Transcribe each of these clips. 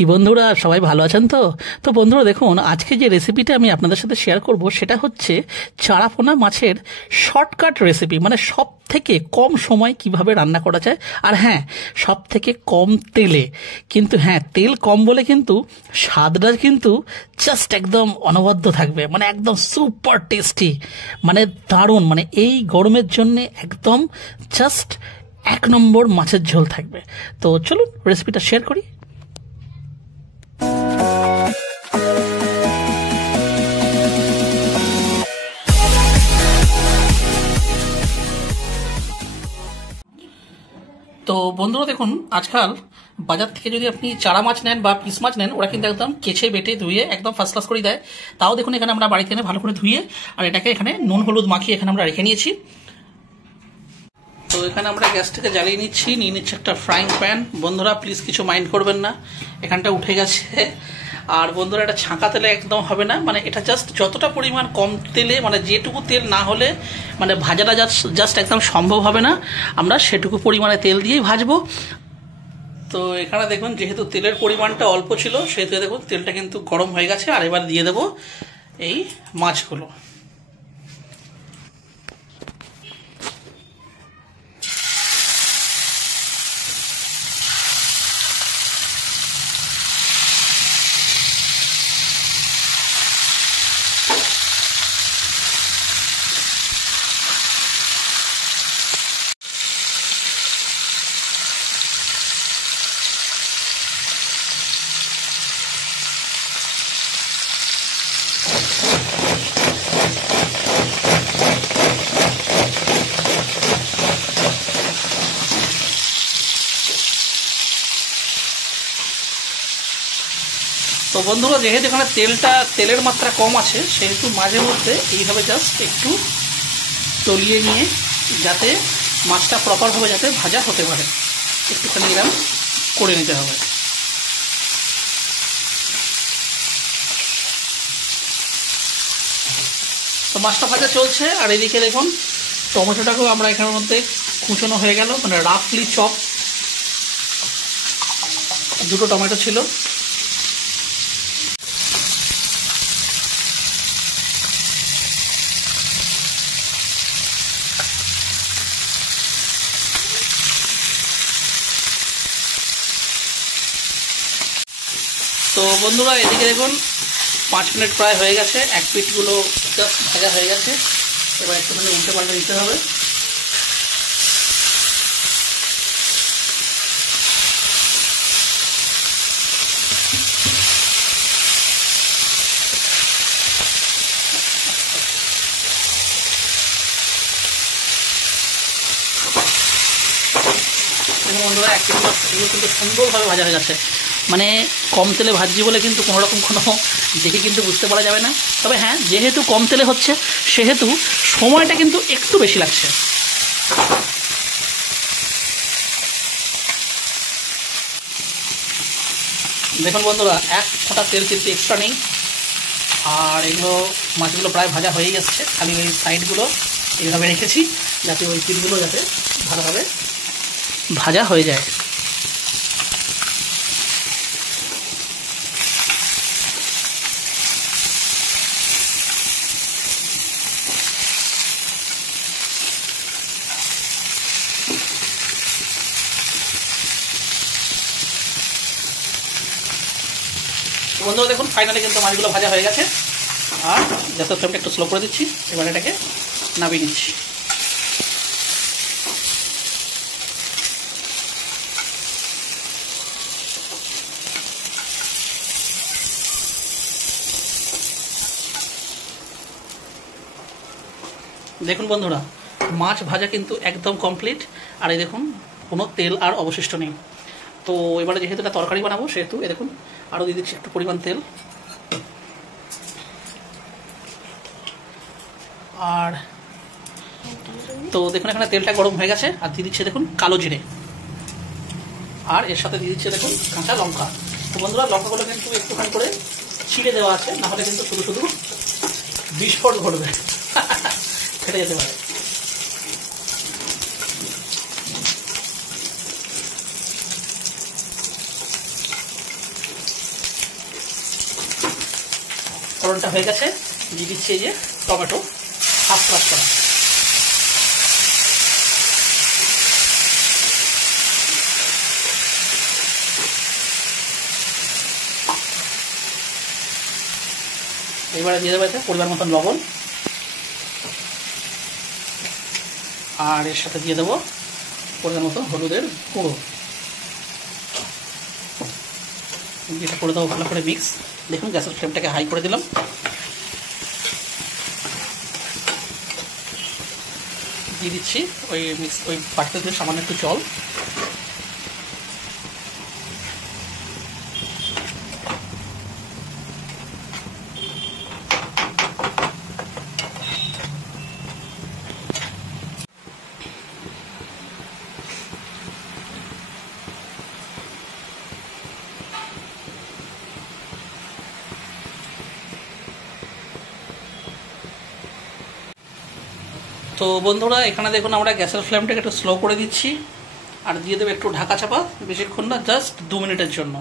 কি বন্ধুরা, সবাই ভালো আছেন তো? তো বন্ধুরা দেখুন, আজকে যে রেসিপিটা আমি আপনাদের সাথে শেয়ার করব সেটা হচ্ছে চারাপোনা মাছের শর্টকাট রেসিপি। মানে সব থেকে কম সময় কিভাবে রান্না করা যায়, আর হ্যাঁ, সব থেকে কম তেলে। কিন্তু হ্যাঁ, তেল কম বলে কিন্তু স্বাদটা কিন্তু জাস্ট একদম অনবদ্য থাকবে, মানে একদম সুপার টেস্টি, মানে দারুণ। মানে এই গরমের জন্য একদম জাস্ট এক নম্বর মাছের ঝোল থাকবে। তো চলুন রেসিপিটা শেয়ার করি। তো বন্ধুরা দেখুন, আজকাল বাজার থেকে যদি আপনি চারা মাছ নেন বা পিস মাছ নেন, ওরা কিন্তু একদম কেচে বেটে ধুয়ে একদম ফার্স্ট ক্লাস করে দেয়। তাও দেখুন, এখানে আমরা বাড়িতে এনে ভালো করে ধুয়ে আর এটাকে এখানে নুন হলুদ মাখিয়ে এখানে আমরা রেখে নিয়েছি। তো এখানে আমরা গ্যাসটাকে জ্বালিয়ে নিয়ে নিচ্ছি একটা ফ্রাইং প্যান। বন্ধুরা প্লিজ কিছু মাইন্ড করবেন না, এখানটা উঠে গেছে। আর বন্ধুরা, এটা ছাঁকা তেলে একদম হবে না, মানে এটা জাস্ট যতটা পরিমাণ কম তেলে, মানে যেটুকু তেল না হলে মানে ভাজাটা জাস্ট একদম সম্ভব হবে না, আমরা সেটুকু পরিমাণে তেল দিয়েই ভাজবো। তো এখানে দেখুন, যেহেতু তেলের পরিমাণটা অল্প ছিল, সেহেতু দেখুন তেলটা কিন্তু গরম হয়ে গেছে। আর এবার দিয়ে দেবো এই মাছগুলো। তো বন্ধুরা, যেহেতু এখানে তেলের মাত্রা কম আছে, সেহেতু মাঝে মধ্যে এইভাবে জাস্ট একটু তলিয়ে নিয়ে, যাতে মাছটা প্রপারভাবে যাতে ভাজা হতে পারে, একটুখানি এরকম করে নিতে হবে। তো মাছটা ভাজা চলছে, আর এদিকে দেখুন টমেটোটাকেও আমরা এখানের মধ্যে কুচনো হয়ে গেল, মানে রাফলি চপ। দুটো টমেটো ছিল। তো বন্ধুরা, এদিকে দেখুন 5 মিনিট প্রায় হয়ে গেছে, এক পিঠগুলো জাস্ট ভাজা হয়ে গেছে। এবার একটুখানি উল্টে পাল্টে দিতে হবে। বন্ধুরা, এক পিঠগুলো কিন্তু সুন্দরভাবে ভাজা হয়ে গেছে। মানে কম তেলে ভাজছি বলে কিন্তু কোনো রকম কোনো দেখে কিন্তু বুঝতে পারা যাবে না। তবে হ্যাঁ, যেহেতু কম তেলে হচ্ছে সেহেতু সময়টা কিন্তু একটু বেশি লাগছে। দেখুন বন্ধুরা, এক ফোঁটা তেল কিন্তু এক্সট্রা নেই। আর এগুলো মাছগুলো প্রায় ভাজা হয়ে যাচ্ছে, খালি ওই সাইডগুলো এইভাবে রেখেছি যাতে ওই পিঠগুলো যাতে ভালোভাবে ভাজা হয়ে যায়। বন্ধুরা দেখুন, ফাইনালি কিন্তু মাছগুলো ভাজা হয়ে গেছে। আর গ্যাসের ফ্লেমটা একটু স্লো করে দিচ্ছি। এবার এটাকে নামিয়ে নিচ্ছি। দেখুন বন্ধুরা, মাছ ভাজা কিন্তু একদম কমপ্লিট। আর এই দেখুন, কোনো তেল আর অবশিষ্ট নেই। তো এবারে যেহেতু এটা তরকারি বানাবো, সেহেতু এ দেখুন আরও দিয়ে দিচ্ছি একটু পরিমাণ তেল। আর তো দেখুন, এখানে তেলটা গরম হয়ে গেছে। আর দিয়ে দিচ্ছে দেখুন কালো জিরে, আর এর সাথে দিয়ে দিচ্ছে দেখুন কাঁচা লঙ্কা। তো বন্ধুরা, লঙ্কাগুলো কিন্তু একটুখানি করে ছিঁড়ে দেওয়া আছে, নাহলে কিন্তু শুধু শুধু বিস্ফোরণ ঘটবে, ফেটে যেতে পারে। ফোড়নটা হয়ে গেছে, দিয়ে দিচ্ছি এই যে টমেটো হাফ ক্রাশ করা। এবারে দিয়ে দেবো এতে পরিমাণ মতন লবণ, আর এর সাথে দিয়ে দেবো পরিমাণ মতন হলুদের গুঁড়ো, যেটা করে দেবো ভালো করে মিক্স। দেখুন গ্যাসের ফ্লেমটাকে হাই করে দিলাম, দিয়ে দিচ্ছি ওই বাটিতে দিয়ে সামান্য একটু জল, তো বন্ধুরা এখানে দেখুন আমরা গ্যাসের ফ্লেমটাকে একটু স্লো করে দিচ্ছি, আর দিয়ে দেবো একটু ঢাকা চাপা, বেশিক্ষণ না, জাস্ট 2 মিনিটের জন্য।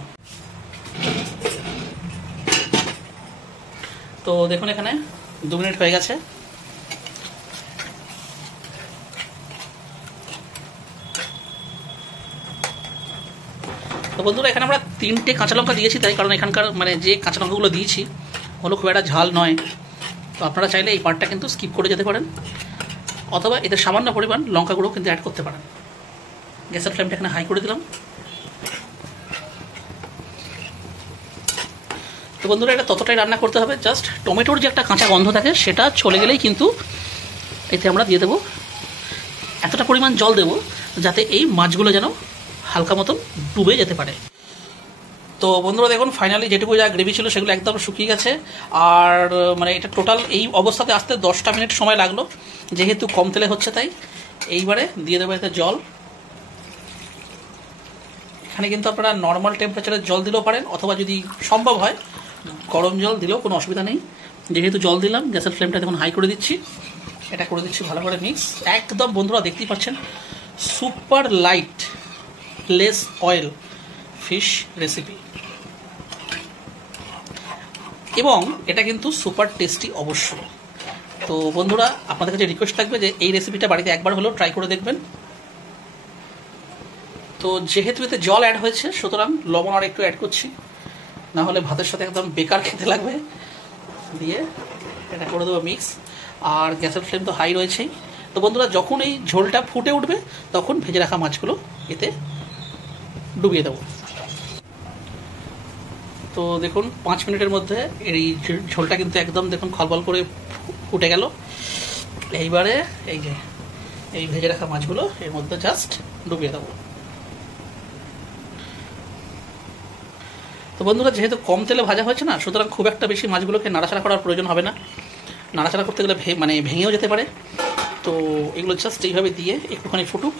তো দেখুন এখানে 2 মিনিট হয়ে গেছে। তো বন্ধুরা এখানে আমরা 3টে কাঁচা লঙ্কা দিয়েছি, তাই কারণ এখানকার মানে যে কাঁচা লঙ্কাগুলো দিয়েছি হলো খুব একটা ঝাল নয়। তো আপনারা চাইলে এই পার্টটা কিন্তু স্কিপ করে যেতে পারেন, অথবা এতে সামান্য পরিমাণ লঙ্কা গুঁড়ো কিন্তু অ্যাড করতে পারেন। গ্যাসের ফ্লেমটা এখানে হাই করে দিলাম। তো বন্ধুরা এটা ততটাই রান্না করতে হবে, জাস্ট টমেটোর যে একটা কাঁচা গন্ধ থাকে সেটা চলে গেলেই কিন্তু এতে আমরা দিয়ে দেবো এতটা পরিমাণ জল দেবো যাতে এই মাছগুলো যেন হালকা মতন ডুবে যেতে পারে। তো বন্ধুরা দেখুন ফাইনালি যেটুকু যা গ্রেভি ছিল সেগুলো একদম শুকিয়ে গেছে, আর মানে এটা টোটাল এই অবস্থাতে আসতে 10টা মিনিট সময় লাগলো, যেহেতু কম তেলে হচ্ছে তাই। এইবারে দিয়ে দেবো এতে জল। এখানে কিন্তু আপনারা নর্মাল টেম্পারেচারের জল দিলেও পারেন, অথবা যদি সম্ভব হয় গরম জল দিলেও কোনো অসুবিধা নেই। যেহেতু জল দিলাম, গ্যাসের ফ্লেমটা দেখুন হাই করে দিচ্ছি, এটা করে দিচ্ছি ভালো করে মিক্স। একদম বন্ধুরা দেখতেই পাচ্ছেন super light less oil fish recipe, এবং এটা কিন্তু সুপার টেস্টি অবশ্যই। তো বন্ধুরা আপনাদের কাছে রিকোয়েস্ট থাকবে যে এই রেসিপিটা বাড়িতে একবার হলেও ট্রাই করে দেখবেন। তো যেহেতু এতে জল অ্যাড হয়েছে সুতরাং লবণ আর একটু অ্যাড করছি, না হলে ভাতের সাথে একদম বেকার খেতে লাগবে। দিয়ে এটা করে দেবো মিক্স, আর গ্যাসের ফ্লেম তো হাই রয়েছেই। তো বন্ধুরা যখন এই ঝোলটা ফুটে উঠবে তখন ভেজে রাখা মাছগুলো এতে ডুবিয়ে দেবো। তো দেখুন 5 মিনিটের মধ্যে এই ঝোলটা কিন্তু একদম দেখুন খলবল করে ফুটে গেল। এইবারে এই যে এই ভেজে রাখা মাছগুলো এর মধ্যে জাস্ট ডুবিয়ে দেবো। তো বন্ধুরা যেহেতু কম তেলে ভাজা হয়েছে না, সুতরাং খুব একটা বেশি মাছগুলোকে নাড়াচাড়া করার প্রয়োজন হবে না। নাড়াচাড়া করতে গেলে মানে ভেঙেও যেতে পারে। তো এগুলো জাস্ট এইভাবে দিয়ে একটুখানি ফুটুক,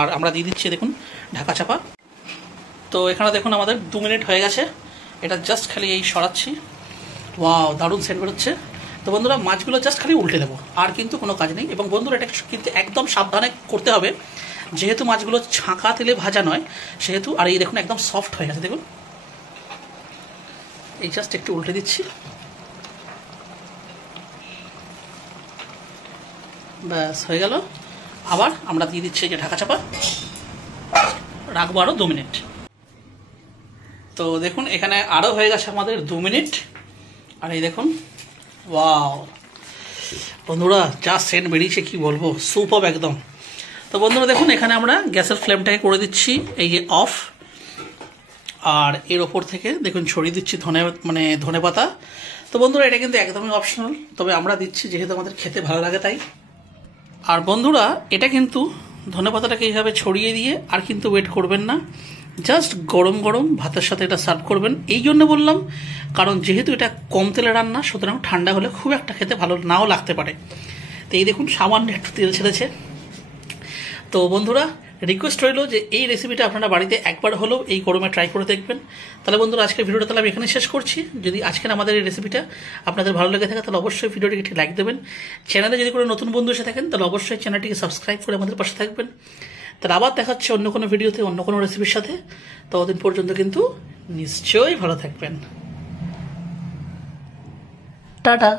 আর আমরা দিয়ে দিচ্ছি দেখুন ঢাকা চাপা। তো এখানে দেখুন আমাদের 2 মিনিট হয়ে গেছে, এটা জাস্ট খালি এই সরাচ্ছি। ওয়াও দারুণ সেন্ট বেরোচ্ছে। তো বন্ধুরা মাছগুলো জাস্ট খালি উল্টে দেবো, আর কিন্তু কোনো কাজ নেই। এবং বন্ধুরা এটা কিন্তু একদম সাবধানে করতে হবে, যেহেতু মাছগুলো ছাঁকা তেলে ভাজা নয় সেহেতু। আর এই দেখুন একদম সফট হয়ে গেছে দেখুন, এই জাস্ট একটু উল্টে দিচ্ছি, ব্যাস হয়ে গেল। আবার আমরা দিয়ে দিচ্ছি যে ঢাকা চাপা, রাখবো আরও 2 মিনিট। তো দেখুন এখানে আরও হয়ে গেছে আমাদের 2 মিনিট, আর এই দেখুন ওয়াও বন্ধুরা যা সেন্ট বেরিয়েছে কি বলবো, সুপার একদম। তো বন্ধুরা দেখুন এখানে আমরা গ্যাসের ফ্লেমটাকে করে দিচ্ছি এই যে অফ, আর এর ওপর থেকে দেখুন ছড়িয়ে দিচ্ছি ধনে পাতা। তো বন্ধুরা এটা কিন্তু একদমই অপশনাল, তবে আমরা দিচ্ছি যেহেতু আমাদের খেতে ভালো লাগে তাই। আর বন্ধুরা এটা কিন্তু ধনে পাতাটাকে এইভাবে ছড়িয়ে দিয়ে আর কিন্তু ওয়েট করবেন না, জাস্ট গরম গরম ভাতের সাথে এটা সার্ভ করবেন। এই জন্য বললাম কারণ যেহেতু এটা কম তেলে রান্না, সুতরাং ঠান্ডা হলে খুব একটা খেতে ভালো নাও লাগতে পারে। তো এই দেখুন সামান্য একটু তেল ছেড়েছে। তো বন্ধুরা রিকোয়েস্ট রইল যে এই রেসিপিটা আপনারা বাড়িতে একবার হলেও এই গরমে ট্রাই করে দেখবেন। তাহলে বন্ধুরা আজকের ভিডিওটা তাহলে আমি এখানে শেষ করছি। যদি আজকের আমাদের এই রেসিপিটা আপনাদের ভালো লেগে থাকে তাহলে অবশ্যই ভিডিওটিকে একটি লাইক দেবেন। চ্যানেলে যদি কোনো নতুন বন্ধু এসে থাকেন তাহলে অবশ্যই চ্যানেলটিকে সাবস্ক্রাইব করে আমাদের পাশে থাকবেন। তাহলে আবার দেখাচ্ছে অন্য কোনো ভিডিওতে অন্য কোনো রেসিপির সাথে। ততদিন পর্যন্ত কিন্তু নিশ্চয়ই ভালো থাকবেন। টাটা।